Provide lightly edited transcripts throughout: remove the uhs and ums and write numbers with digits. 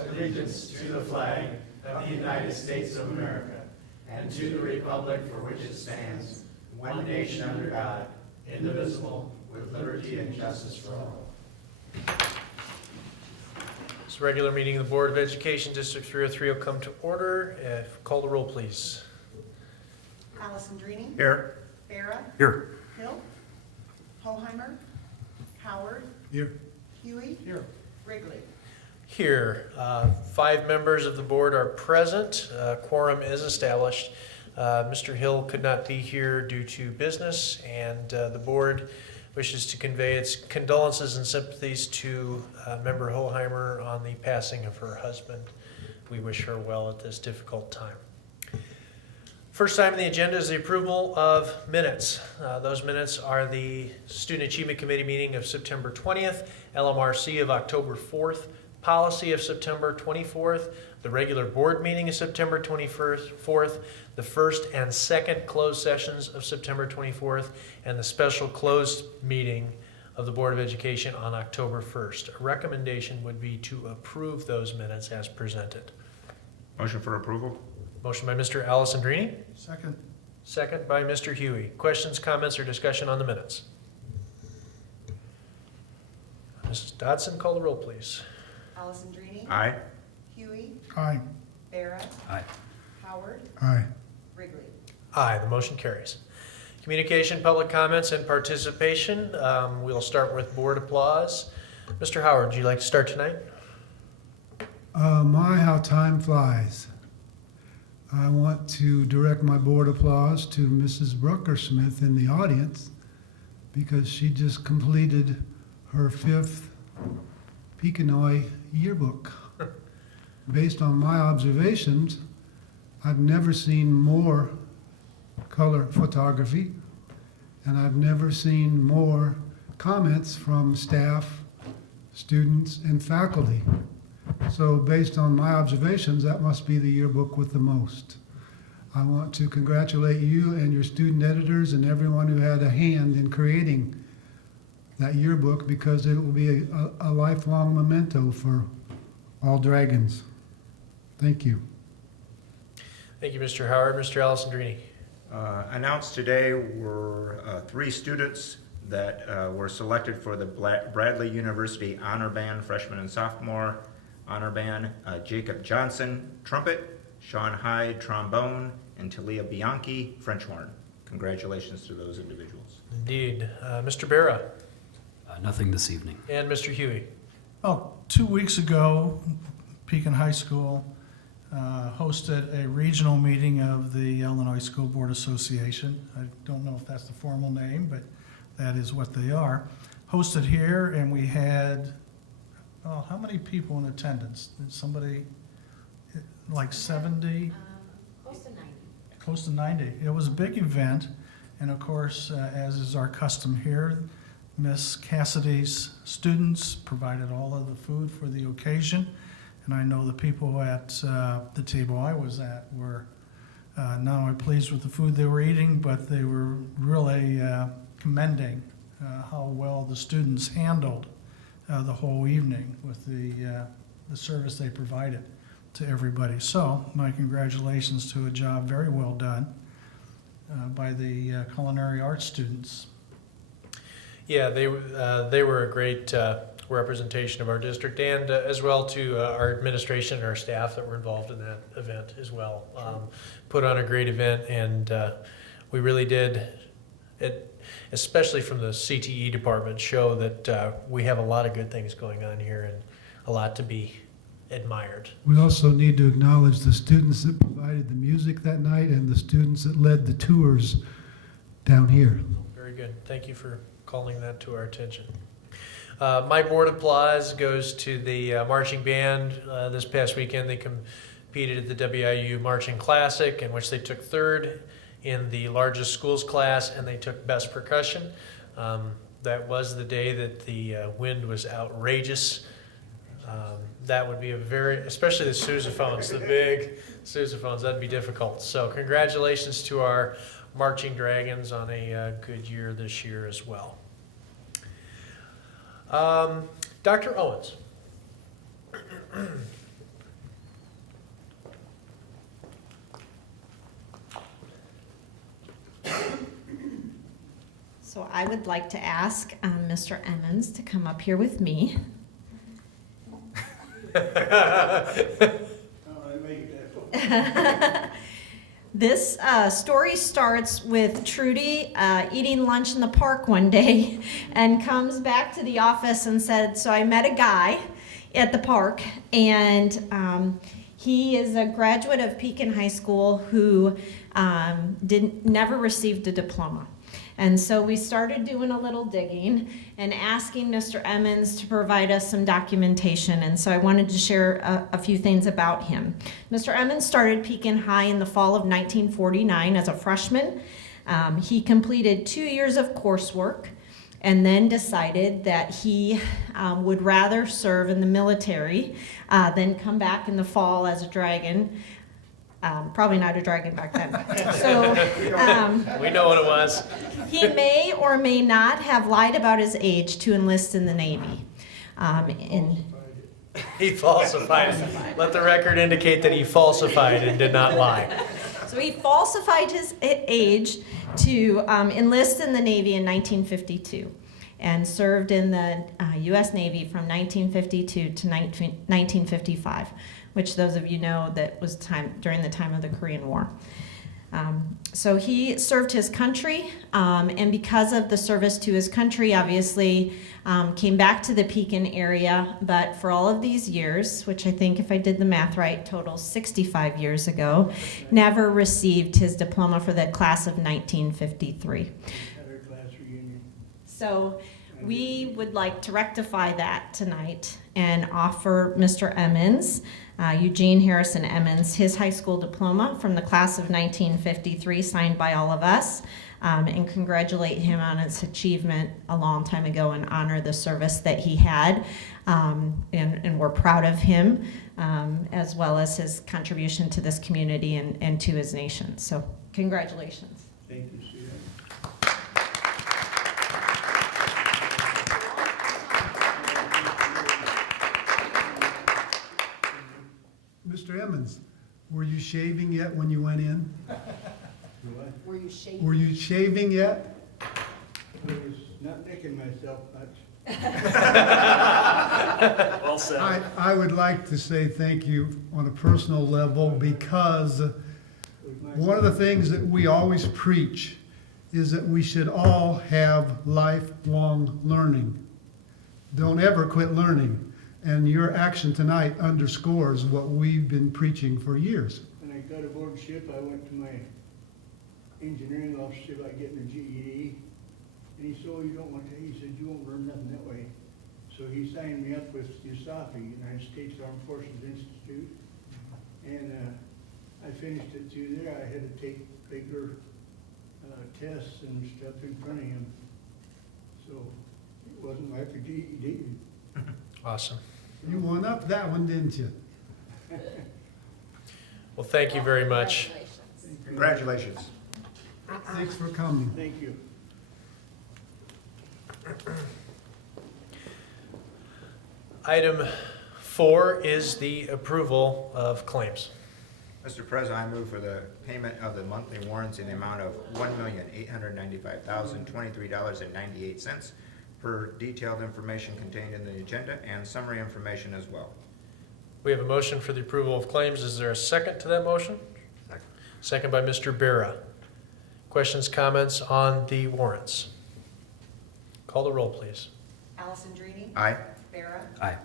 allegiance to the flag of the United States of America and to the republic for which it stands, one nation under God, indivisible, with liberty and justice for all. This regular meeting of the Board of Education, District 303 will come to order. Call the roll, please. Alessandrini. Here. Farah. Here. Hill. Hoheimer. Howard. Here. Huey. Here. Wrigley. Here, 5 members of the board are present. Quorum is established. Mr. Hill could not be here due to business, and the board wishes to convey its condolences and sympathies to Member Hoheimer on the passing of her husband. We wish her well at this difficult time. First item on the agenda is the approval of minutes. Those minutes are the Student Achievement Committee meeting of September 20th, LMRC of October 4th, policy of September 24th, the regular board meeting of September 24th, the first and second closed sessions of September 24th, and the special closed meeting of the Board of Education on October 1st. A recommendation would be to approve those minutes as presented. Motion for approval? Motion by Mr. Alessandrini, Second. second by Mr. Huey. Questions, comments, or discussion on the minutes? Mrs. Dodson, call the roll, please. Alessandrini. Aye. Huey. Aye. Farah. Aye. Howard. Aye. Wrigley. Aye, the motion carries. Communication, public comments, and participation. We'll start with board applause. Mr. Howard, would you like to start tonight? My, how time flies. I want to direct my board applause to Mrs. Bruckersmith in the audience because she just completed her 5th Pekinoy yearbook. Based on my observations, I've never seen more color photography, and I've never seen more comments from staff, students, and faculty. So based on my observations, that must be the yearbook with the most. I want to congratulate you and your student editors and everyone who had a hand in creating that yearbook because it will be a lifelong memento for all Dragons. Thank you. Thank you, Mr. Howard. Mr. Alessandrini. Announced today were 3 students that were selected for the Bradley University Honor Band, freshman and sophomore honor band. Jacob Johnson, trumpet, Sean Hyde, trombone, and Talia Bianchi, French horn. Congratulations to those individuals. Indeed. Mr. Barra Nothing this evening. and Mr. Huey. Well, 2 weeks ago, Pekin High School hosted a regional meeting of the Illinois School Board Association. I don't know if that's the formal name, but that is what they are. Hosted here, and we had, how many people in attendance? Did somebody, like 70? Close to 90. Close to 90. It was a big event, and of course, as is our custom here, Miss Cassidy's students provided all of the food for the occasion, and I know the people at the table I was at were not only pleased with the food they were eating, but they were really commending how well the students handled the whole evening with the service they provided to everybody. So my congratulations to a job very well done by the culinary arts students. Yeah, they were a great representation of our district, and as well to our administration and our staff that were involved in that event as well. Put on a great event, and we really did, especially from the CTE department, show that we have a lot of good things going on here and a lot to be admired. We also need to acknowledge the students that provided the music that night and the students that led the tours down here. Very good. Thank you for calling that to our attention. My board applause goes to the marching band. This past weekend they competed at the WIU Marching Classic, in which they took 3rd in the largest schools class, and they took best percussion. That was the day that the wind was outrageous. That would be especially the sousaphones, the big sousaphones, that'd be difficult. So congratulations to our marching Dragons on a good year this year as well. Dr. Owens. So I would like to ask Mr. Emmons to come up here with me. This story starts with Trudy eating lunch in the park one day and comes back to the office and said, so I met a guy at the park, and he is a graduate of Pekin High School who never received a diploma. And so we started doing a little digging and asking Mr. Emmons to provide us some documentation. And so I wanted to share a few things about him. Mr. Emmons started Pekin High in the fall of 1949 as a freshman. He completed 2 years of coursework and then decided that he would rather serve in the military than come back in the fall as a dragon. Probably not a dragon back then. So We know what it was. he may or may not have lied about his age to enlist in the Navy. He falsified it. Let the record indicate that he falsified and did not lie. So he falsified his age to enlist in the Navy in 1952 and served in the U.S. Navy from 1952 to 1955, which those of you know that was during the time of the Korean War. So he served his country, and because of the service to his country, obviously came back to the Pekin area, but for all of these years, which I think if I did the math right, total 65 years ago, never received his diploma for the class of 1953. So we would like to rectify that tonight and offer Mr. Emmons, Eugene Harrison Emmons, his high school diploma from the class of 1953, signed by all of us, and congratulate him on his achievement a long time ago and honor the service that he had. And we're proud of him, as well as his contribution to this community and to his nation. So congratulations. Thank you, Susan. Mr. Emmons, were you shaving yet when you went in? Were you shaving? Were you shaving yet? I was not nicking myself much. Well said. I would like to say thank you on a personal level, because one of the things that we always preach is that we should all have lifelong learning. Don't ever quit learning. And your action tonight underscores what we've been preaching for years. When I got aboard ship, I went to my engineering officer about getting a GED. And he said, oh, you don't want to, he said, you won't learn nothing that way. So he signed me up with USAFI, United States Armed Forces Institute. And I finished it through there. I had to take regular tests and stuff in front of him. So it wasn't like a GED. Awesome. You won up that one, didn't you? Well, thank you very much. Congratulations. Thanks for coming. Thank you. Item 4 is the approval of claims. Mr. President, I move for the payment of the monthly warrants in the amount of $1,895,023.98 per detailed information contained in the agenda and summary information as well. We have a motion for the approval of claims. Is there a second to that motion? Second. Second by Mr. Bera. Questions, comments on the warrants? Call the roll, please. Allison Drini. Aye. Bera. Aye.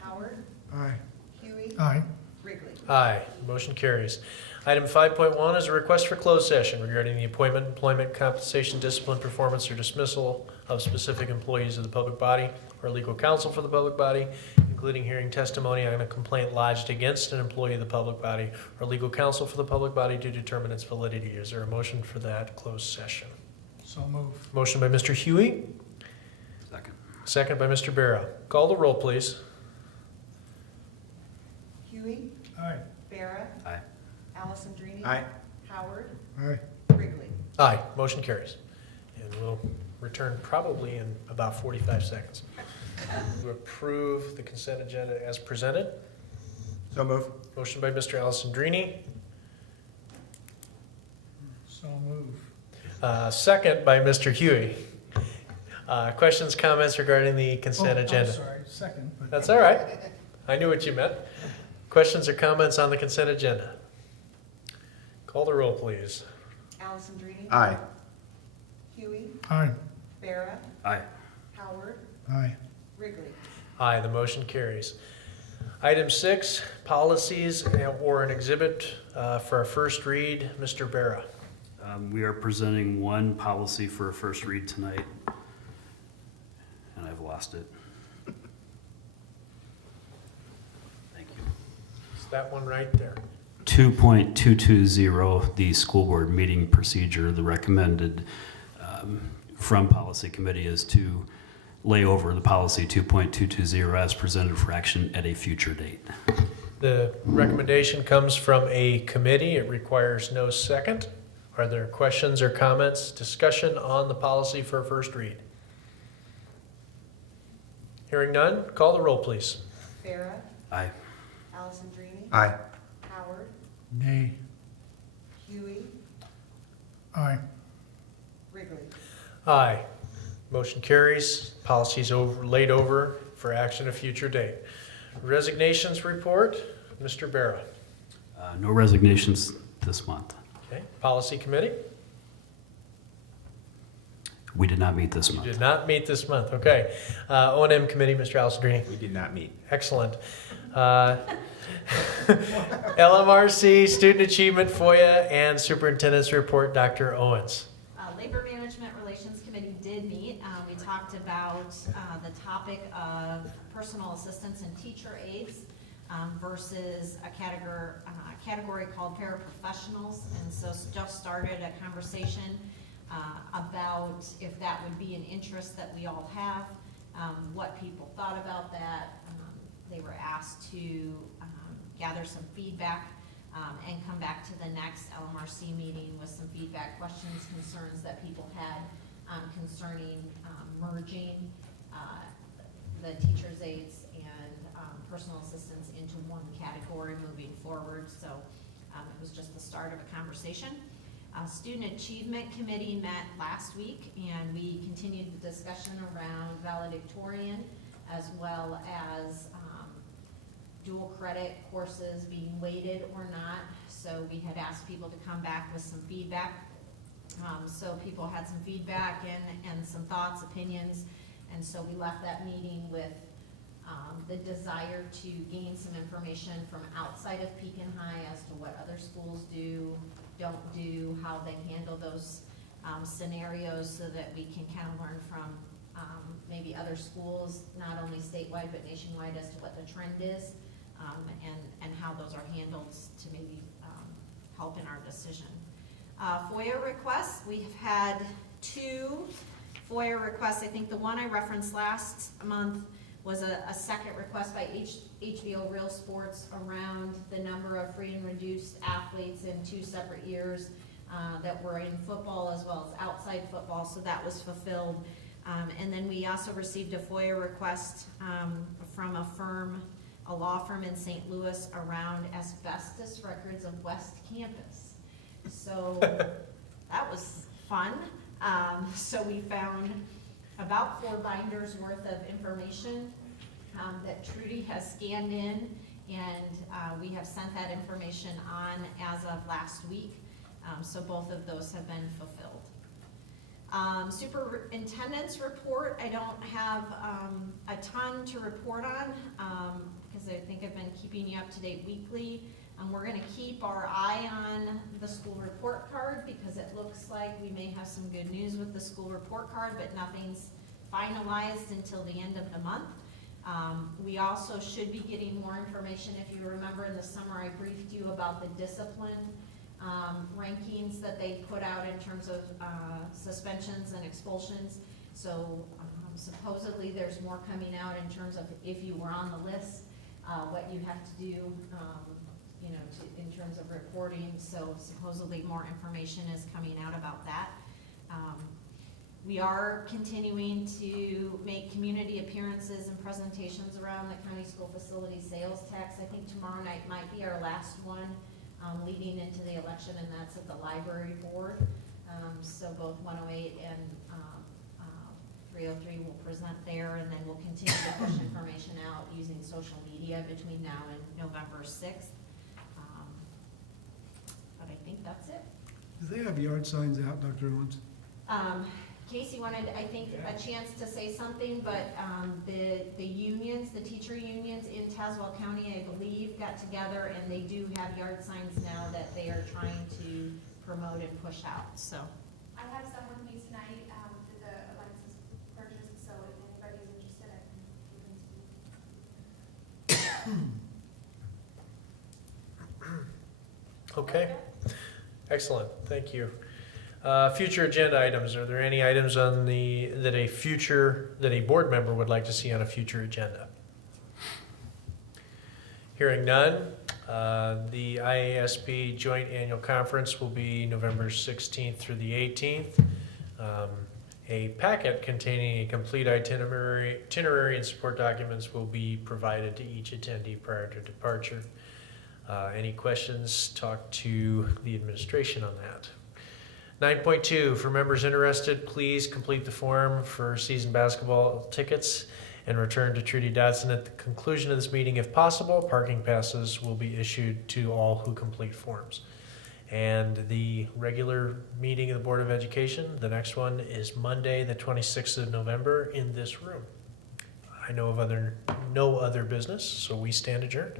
Howard. Aye. Huey. Aye. Wrigley. Aye. Motion carries. Item 5.1 is a request for closed session regarding the appointment, employment, compensation, discipline, performance, or dismissal of specific employees of the public body or legal counsel for the public body, including hearing testimony on a complaint lodged against an employee of the public body or legal counsel for the public body to determine its validity. Is there a motion for that closed session? So move. Motion by Mr. Huey, Second. second by Mr. Bera. Call the roll, please. Huey. Aye. Bera. Aye. Allison Drini. Aye. Howard. Aye. Wrigley. Aye, motion carries. And we'll return probably in about 45 seconds. To approve the consent agenda as presented. So move. Motion by Mr. Alessandrini, So move. second by Mr. Huey. Questions, comments regarding the consent Oh, agenda? I'm sorry, second, but That's all right. I knew what you meant. Questions or comments on the consent agenda? Call the roll, please. Alessandrini. Aye. Huey. aye. Vera. Aye. Howard. Aye. Wrigley. Aye, the motion carries. Item 6, policies or an exhibit for a first read. Mr. Vera. We are presenting one policy for a first read tonight, and I've lost it. Thank you. It's that one right there. 2.220, the school board meeting procedure, the recommended from policy committee is to lay over the policy 2.220 as presented for action at a future date. The recommendation comes from a committee. It requires no second. Are there questions or comments, discussion on the policy for a first read? Hearing none, call the roll, please. Vera. Aye. Alessandrini. Aye. Howard. Nay. Huey. Aye. Wrigley. Aye. Motion carries. Policy is laid over for action at a future date. Resignations report. Mr. Vera. No resignations this month. Okay. Policy committee. We did not meet this You month. did not meet this month. Okay. O&M committee, Mr. Alessandrini. We did not meet. Excellent. LMRC, Student Achievement, FOIA, and Superintendent's Report, Dr. Owens. Labor Management Relations Committee did meet. We talked about the topic of personal assistants and teacher aides versus a category called paraprofessionals. And so just started a conversation about if that would be an interest that we all have, what people thought about that. They were asked to gather some feedback and come back to the next LMRC meeting with some feedback, questions, concerns that people had concerning merging the teacher's aides and personal assistants into one category moving forward. So it was just the start of a conversation. Student Achievement Committee met last week, and we continued the discussion around valedictorian as well as dual credit courses being weighted or not. So we had asked people to come back with some feedback. So people had some feedback and some thoughts, opinions, and so we left that meeting with the desire to gain some information from outside of Pekin High as to what other schools do, don't do, how they handle those scenarios, so that we can kind of learn from maybe other schools, not only statewide but nationwide, as to what the trend is. And how those are handled to maybe help in our decision. FOIA requests, we've had 2 FOIA requests. I think the one I referenced last month was a second request by HBO Real Sports around the number of free and reduced athletes in 2 separate years that were in football as well as outside football, so that was fulfilled. And then we also received a FOIA request from a law firm in St. Louis around asbestos records of West Campus. So that was fun. So we found about 4 binders worth of information that Trudy has scanned in, and we have sent that information on as of last week. So both of those have been fulfilled. Superintendent's report, I don't have a ton to report on because I think I've been keeping you up to date weekly. We're going to keep our eye on the school report card because it looks like we may have some good news with the school report card, but nothing's finalized until the end of the month. We also should be getting more information. If you remember in the summer, I briefed you about the discipline rankings that they put out in terms of suspensions and expulsions. So supposedly there's more coming out in terms of if you were on the list, what you have to do, in terms of reporting. So supposedly more information is coming out about that. We are continuing to make community appearances and presentations around the county school facility sales tax. I think tomorrow night might be our last one leading into the election, and that's at the library board. So both 108 and 303 will present there, and then we'll continue to push information out using social media between now and November 6th. But I think that's it. Do they have yard signs out, Dr. Owens? Casey wanted, I think, a chance to say something, but the unions, the teacher unions in Tazewell County, I believe, got together, and they do have yard signs now that they are trying to promote and push out, so. I have some with me tonight, that the Alexis purchased, so if anybody's interested, I can give them to you. Okay, excellent, thank you. Future agenda items, are there any items on that a board member would like to see on a future agenda? Hearing none, the IASB Joint Annual Conference will be November 16th through the 18th. A packet containing a complete itinerary and support documents will be provided to each attendee prior to departure. Any questions, talk to the administration on that. 9.2, for members interested, please complete the form for season basketball tickets and return to Trudy Dodson at the conclusion of this meeting if possible. Parking passes will be issued to all who complete forms. And the regular meeting of the Board of Education, the next one is Monday, the 26th of November in this room. I know of no other business, so we stand adjourned.